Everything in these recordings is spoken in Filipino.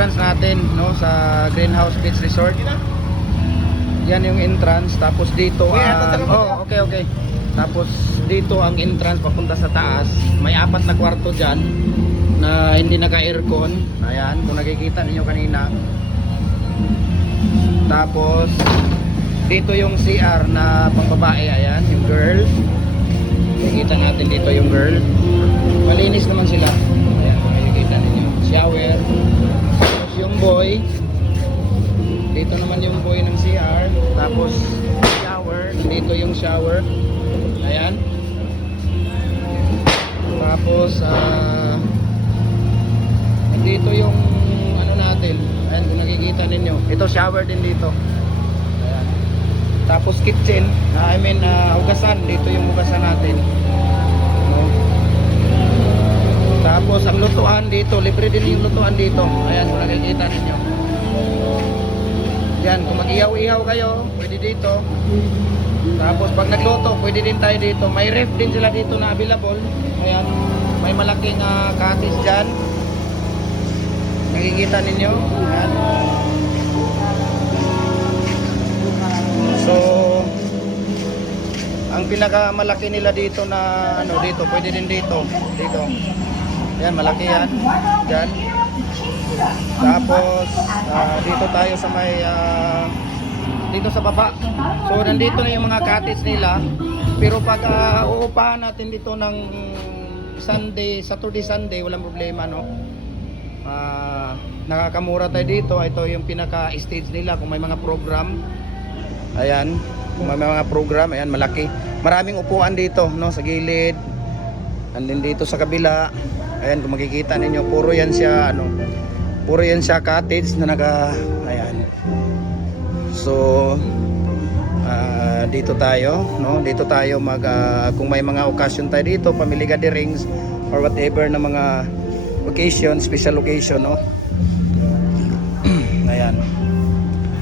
entrance natin, no, sa Greenhouse Beach Resort. Yan yung entrance, tapos dito okay. Tapos dito ang entrance papunta sa taas. May 4 na kwarto diyan na hindi naka-aircon. Ayan, kung nakikita niyo kanina. Tapos dito yung CR na pangbabae, ayan, yung girl. Nakikita natin dito yung girl. Malinis naman sila. Ayan, makikita ninyo. Shower. Tapos yung boy. Dito naman yung boy ng CR. Tapos shower. Dito yung shower. Ayan. Tapos dito yung ano natin. Ayan, kung nakikita ninyo. Ito shower din dito. Ayan. Tapos kitchen. Hugasan. Dito yung hugasan natin. No? Tapos ang lutuan dito, libre din yung lutuan dito. Ayan, kung nakikita ninyo. Yan, kung mag-ihaw-ihaw kayo, pwede dito. Tapos pag nagluto, pwede din tayo dito. May ref din sila dito na available. Ayan, may malaking cottage dyan. Nakikita ninyo. Ayan. So, ang pinakamalaki nila dito na ano dito, pwede din dito. Dito. Yan, malaki yan. Diyan. Tapos dito tayo sa may dito sa baba. So nandito na yung mga cottage nila. Pero pag uupahan natin dito ng Saturday, Sunday, walang problema, no? Nakakamura tayo dito. Ito yung pinaka-stage nila kung may mga program. Ayan, kung may mga program, ayan, malaki. Maraming upuan dito, no, sa gilid. And then dito sa kabila. Ayan, kung makikita ninyo, puro yan siya cottage na ayan. So dito tayo, no? Dito tayo kung may mga occasion tayo dito, family gatherings or whatever na mga occasion, special occasion, no? Ayan.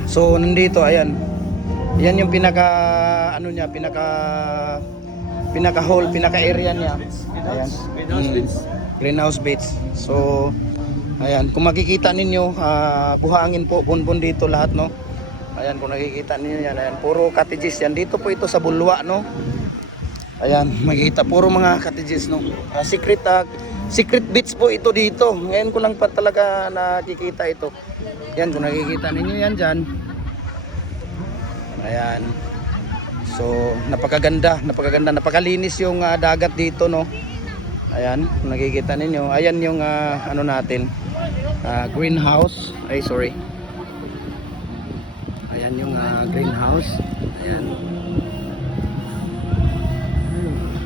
So nandito, ayan. Yan yung pinaka hall, pinaka area niya. Ayan. Greenhouse Beach. So ayan, kung makikita ninyo, buhangin po, bunbun dito lahat, no. Ayan, kung nakikita ninyo yan, ayan, puro cottages yan. Dito po ito sa Bulwa, no. Ayan, makikita puro mga cottages, no. Secret beach po ito dito. Ngayon ko lang pa talaga nakikita ito. Yan, kung nakikita ninyo yan dyan. Ayan. So, napakaganda, napakalinis yung dagat dito, no. Ayan, kung nakikita ninyo, ayan yung ano natin, greenhouse. Ay, sorry. Ayan yung greenhouse. Ayan.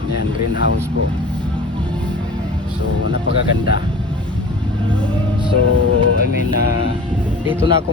Ayan, greenhouse po. So, napakaganda. So, dito na ako